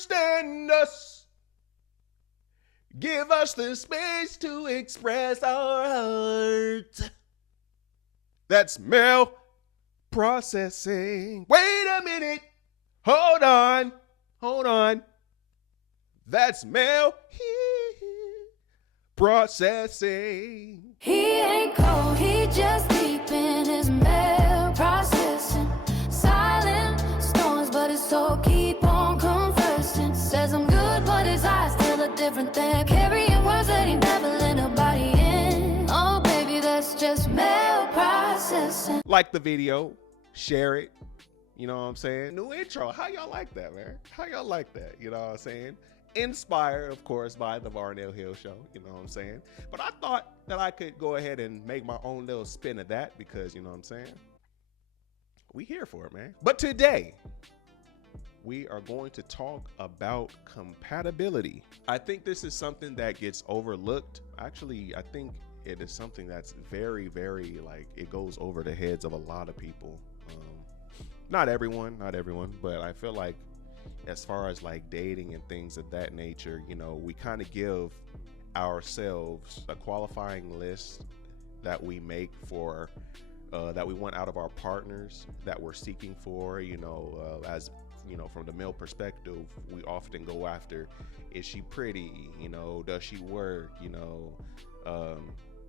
understand us. Give us the space to express our hearts. That's male processing. Wait a minute. Hold on. Hold on. That's male processing. He ain't cold, he just deep in his mail processing. Silent storms, but his soul keep on conversing. Says I'm good, but his eyes tell a different thing. Carrying words that he never let nobody in. Oh, baby, that's just mail processing. Like the video, share it. You know what I'm saying? New intro. How y'all like that, man? How y'all like that? You know what I'm saying? Inspired, of course, by the Varnell Hill Show. You know what I'm saying? But I thought that I could go ahead and make my own little spin of that because, you know what I'm saying? We here for it, man. But today, we are going to talk about compatibility. I think this is something that gets overlooked. Actually, I think it is something that's very, very, like, it goes over the heads of a lot of people. Not everyone, but I feel like as far as like dating and things of that nature, you know, we kind of give ourselves a qualifying list that we make for that we want out of our partners that we're seeking for. You know, as you know, from the male perspective, we often go after, is she pretty? You know, does she work? You know,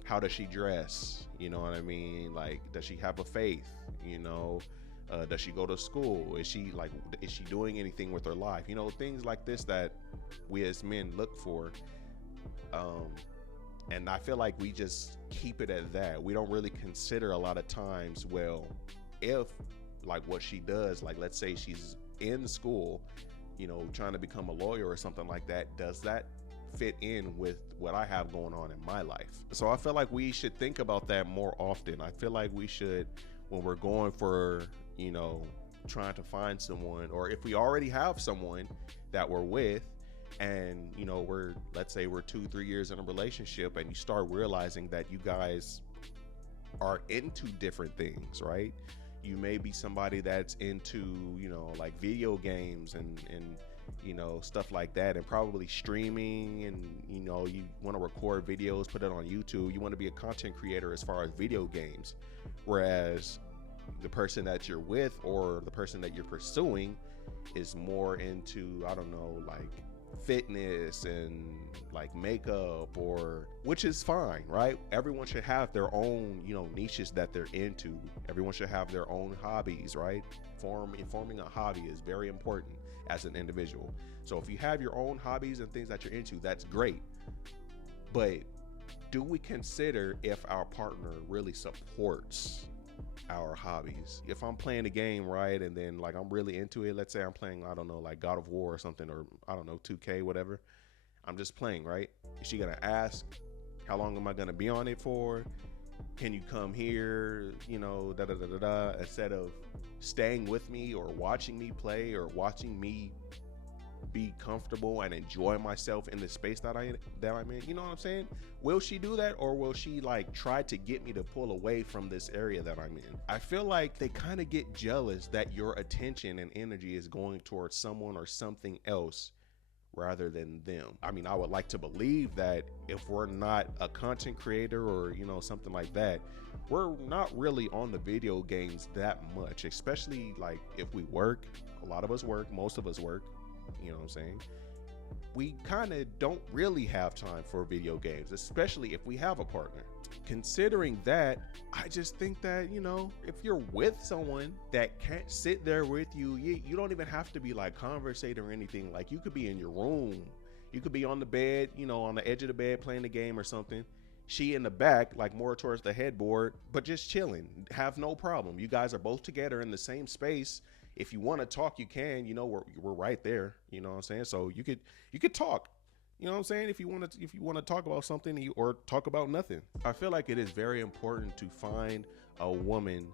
how does she dress? You know what I mean? Like, does she have a faith? You know, does she go to school? Is she doing anything with her life? You know, things like this that we as men look for. And I feel like we just keep it at that. We don't really consider a lot of times, well, if like what she does, like let's say she's in school, you know, trying to become a lawyer or something like that, does that fit in with what I have going on in my life? So I feel like we should think about that more often. I feel like we should, when we're going for, you know, trying to find someone, or if we already have someone that we're with and, you know, let's say we're 2-3 years in a relationship and you start realizing that you guys are into different things, right? You may be somebody that's into, you know, like video games and you know, stuff like that, and probably streaming, and, you know, you want to record videos, put it on YouTube. You want to be a content creator as far as video games, whereas the person that you're with or the person that you're pursuing is more into, I don't know, like fitness and like makeup, or, which is fine, right? Everyone should have their own, you know, niches that they're into. Everyone should have their own hobbies, right? Forming a hobby is very important as an individual. So if you have your own hobbies and things that you're into, that's great. But do we consider if our partner really supports our hobbies? If I'm playing a game, right, and then like I'm really into it, let's say I'm playing, I don't know, like God of War or something, or I don't know, 2K, whatever. I'm just playing, right? Is she gonna ask, how long am I gonna be on it for? Can you come here? You know, instead of staying with me or watching me play or watching me be comfortable and enjoy myself in the space that I'm in. You know what I'm saying? Will she do that, or will she like try to get me to pull away from this area that I'm in? I feel like they kind of get jealous that your attention and energy is going towards someone or something else rather than them. I mean, I would like to believe that if we're not a content creator or, you know, something like that, we're not really on the video games that much, especially like if we work. A lot of us work, most of us work, you know what I'm saying? We kind of don't really have time for video games, especially if we have a partner. Considering that, I just think that, you know, if you're with someone that can't sit there with you, you don't even have to be like conversating or anything. Like, you could be in your room, you could be on the bed, you know, on the edge of the bed playing the game or something. She in the back, like more towards the headboard, but just chilling, have no problem. You guys are both together in the same space. If you want to talk, you can, you know, we're right there, you know what I'm saying? So you could talk, you know what I'm saying? If you want to talk about something or talk about nothing. I feel like it is very important to find a woman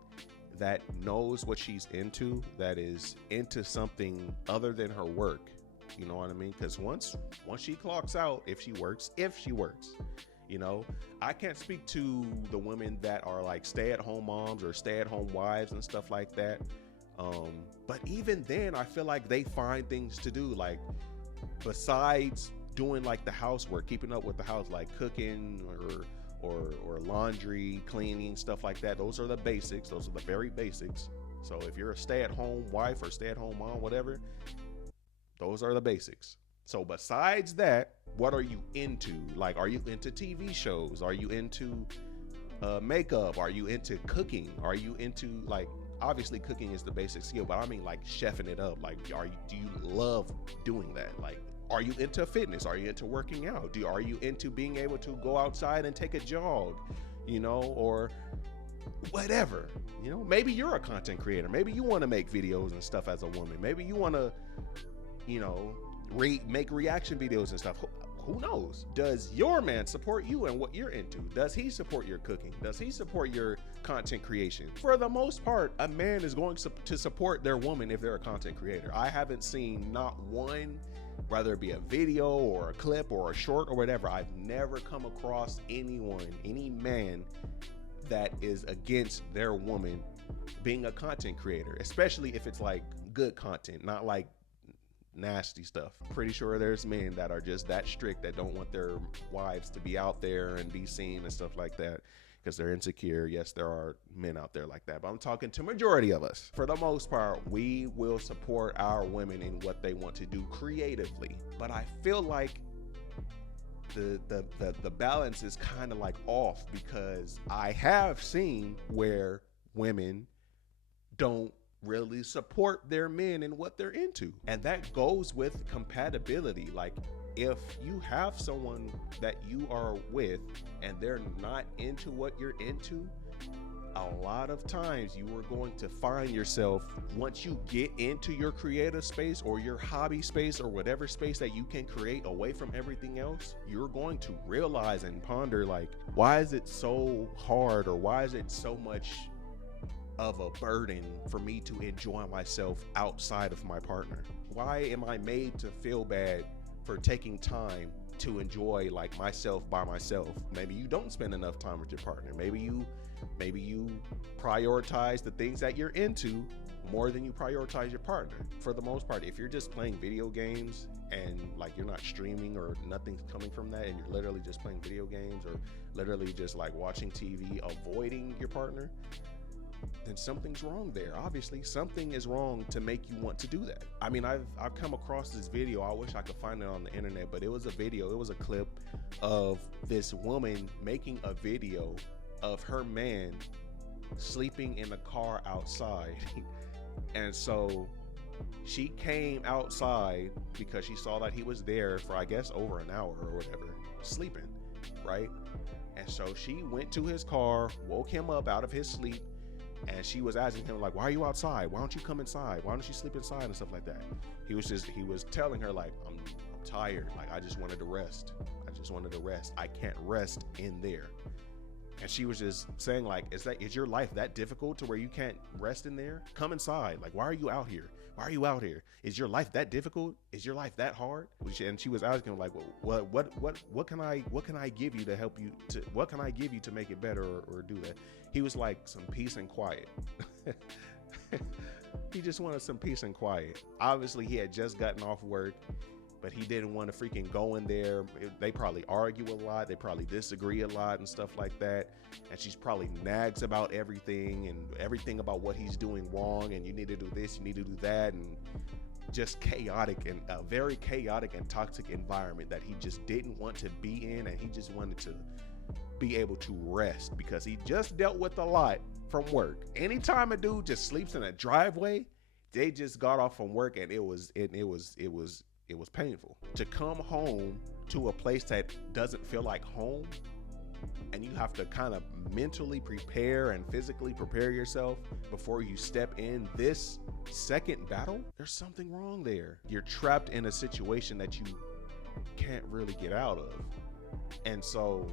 that knows what she's into, that is into something other than her work. You know what I mean? Because once she clocks out, if she works, you know, I can't speak to the women that are like stay-at-home moms or stay-at-home wives and stuff like that. But even then, I feel like they find things to do, like besides doing like the housework, keeping up with the house, like cooking or laundry, cleaning, stuff like that. Those are the basics. Those are the very basics. So if you're a stay-at-home wife or stay-at-home mom, whatever, those are the basics. So besides that, what are you into? Like, are you into TV shows? Are you into makeup? Are you into cooking? Are you into, like, obviously cooking is the basic skill, but I mean like chefing it up. Like, do you love doing that? Like, are you into fitness? Are you into working out? Are you into being able to go outside and take a jog, or whatever? Maybe you're a content creator. Maybe you want to make videos and stuff as a woman. Maybe you want to, make reaction videos and stuff. Who knows? Does your man support you and what you're into? Does he support your cooking? Does he support your content creation? For the most part, a man is going to support their woman if they're a content creator. I haven't seen not one, whether it be a video or a clip or a short or whatever, I've never come across any man that is against their woman being a content creator, especially if it's like good content, not like nasty stuff. Pretty sure there's men that are just that strict, that don't want their wives to be out there and be seen and stuff like that because they're insecure. Yes, there are men out there like that, but I'm talking to majority of us. For the most part, we will support our women in what they want to do creatively. But I feel like the balance is kind of like off, because I have seen where women don't really support their men and what they're into. And that goes with compatibility. Like, if you have someone that you are with and they're not into what you're into, a lot of times you are going to find yourself, once you get into your creative space or your hobby space or whatever space that you can create away from everything else, you're going to realize and ponder, like, why is it so hard, or why is it so much of a burden for me to enjoy myself outside of my partner? Why am I made to feel bad for taking time to enjoy like myself by myself? Maybe you don't spend enough time with your partner. Maybe you prioritize the things that you're into more than you prioritize your partner. For the most part, if you're just playing video games and like you're not streaming or nothing's coming from that, and you're literally just playing video games or literally just like watching TV, avoiding your partner, then something's wrong there. Obviously, something is wrong to make you want to do that. I mean, I've come across this video. I wish I could find it on the internet, but it was a clip of this woman making a video of her man sleeping in the car outside. And so she came outside because she saw that he was there for, I guess, over an hour or whatever, sleeping, right? And so she went to his car, woke him up out of his sleep, and she was asking him, like, why are you outside? Why don't you come inside? Why don't you sleep inside and stuff like that? He was telling her, like, I'm tired. Like, I just wanted to rest. I can't rest in there. And she was just saying, like, is your life that difficult to where you can't rest in there? Come inside. Like, why are you out here? Is your life that difficult? Is your life that hard? And she was asking him, like, well, what can I give you to help you to, what can I give you to make it better or do that? He was like, some peace and quiet. He just wanted some peace and quiet. Obviously, he had just gotten off work, but he didn't want to freaking go in there. They probably argue a lot. They probably disagree a lot and stuff like that. And she's probably nags about everything and everything about what he's doing wrong. And you need to do this, you need to do that. And just chaotic, and a very chaotic and toxic environment that he just didn't want to be in. And he just wanted to be able to rest because he just dealt with a lot from work. Anytime a dude just sleeps in a driveway, they just got off from work, and it was painful to come home to a place that doesn't feel like home, and you have to kind of mentally prepare and physically prepare yourself before you step in this second battle. There's something wrong there. You're trapped in a situation that you can't really get out of. And so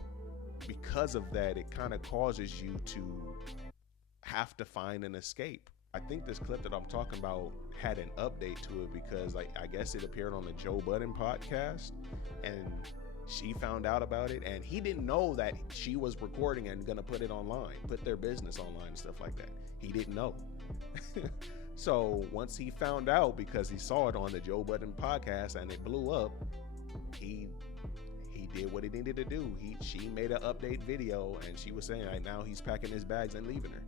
because of that, it kind of causes you to have to find an escape. I think this clip that I'm talking about had an update to it because I guess it appeared on the Joe Budden podcast, and she found out about it, and he didn't know that she was recording and gonna put it online, put their business online and stuff like that. He didn't know. So once he found out, because he saw it on the Joe Budden podcast and it blew up, he did what he needed to do. She made an update video, and she was saying, like, now he's packing his bags and leaving her,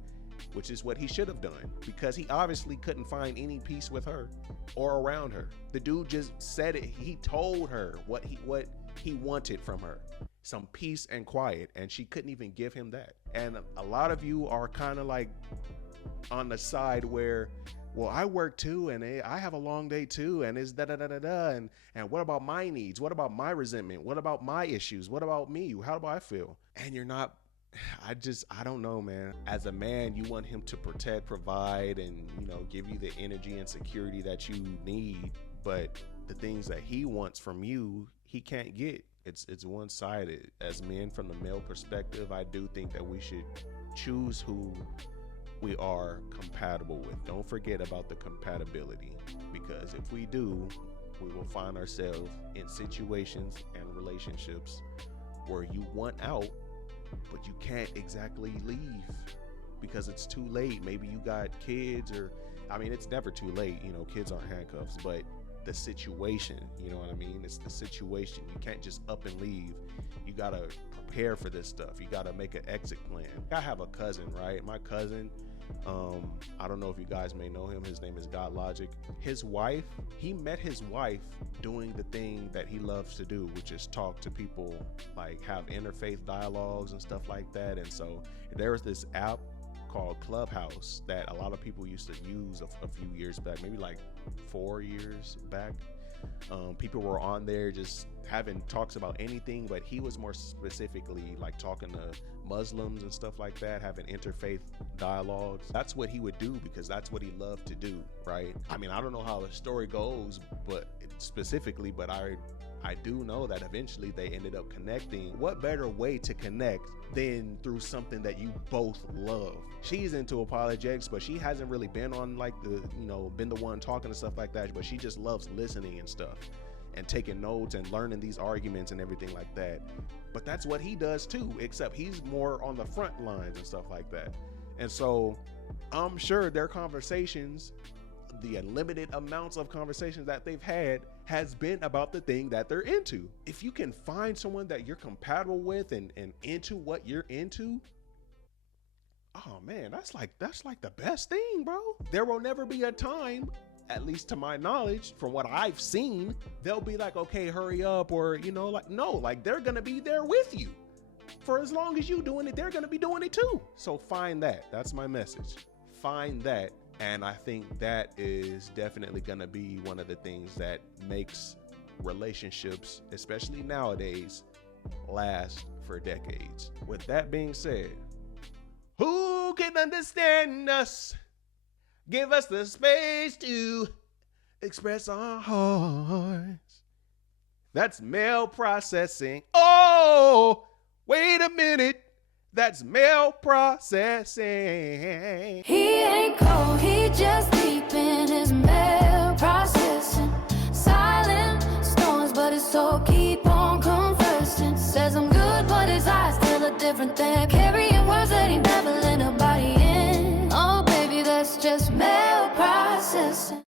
which is what he should have done, because he obviously couldn't find any peace with her or around her. The dude just said it. He told her what he wanted from her, some peace and quiet, and she couldn't even give him that. And a lot of you are kind of like on the side where, well, I work too, and I have a long day too, and it's da-da-da-da-da, and what about my needs? What about my resentment? What about my issues? What about me? How do I feel? And you're not, I don't know, man. As a man, you want him to protect, provide, and, you know, give you the energy and security that you need, but the things that he wants from you, he can't get. It's one-sided. As men, from the male perspective, I do think that we should choose who we are compatible with. Don't forget about the compatibility, because if we do, we will find ourselves in situations and relationships where you want out, but you can't exactly leave because it's too late. Maybe you got kids, or, I mean, it's never too late, you know, kids aren't handcuffs, but the situation, you know what I mean? It's the situation. You can't just up and leave. You gotta prepare for this stuff. You gotta make an exit plan. I have a cousin, right? My cousin, I don't know if you guys may know him. His name is God Logic. His wife, he met his wife doing the thing that he loves to do, which is talk to people, like have interfaith dialogues and stuff like that. And so there was this app called Clubhouse that a lot of people used to use a few years back, maybe like 4 years back. People were on there just having talks about anything, but he was more specifically like talking to Muslims and stuff like that, having interfaith dialogues. That's what he would do because that's what he loved to do, right? I mean, I don't know how the story goes, but specifically, but I do know that eventually they ended up connecting. What better way to connect than through something that you both love? She's into apologetics, but she hasn't really been on like the, you know, been the one talking and stuff like that, but she just loves listening and stuff and taking notes and learning these arguments and everything like that. But that's what he does too, except he's more on the front lines and stuff like that. And so I'm sure their conversations, the unlimited amounts of conversations that they've had, has been about the thing that they're into. If you can find someone that you're compatible with and into what you're into, oh man, that's like the best thing, bro. There will never be a time, at least to my knowledge, from what I've seen, they'll be like, okay, hurry up, or, you know, like, no, like they're gonna be there with you. For as long as you doing it, they're gonna be doing it too. So find that. That's my message. Find that. And I think that is definitely going to be one of the things that makes relationships, especially nowadays, last for decades. With that being said, who can understand us? Give us the space to express our hearts. That's male processing. Oh, wait a minute. That's male processing. He ain't cold, he just deep in his male processing. Silent storms, but his soul keep on conversing. Says I'm good, but his eyes tell a different thing. Carrying words that he never let nobody in. Oh baby, that's just male processing.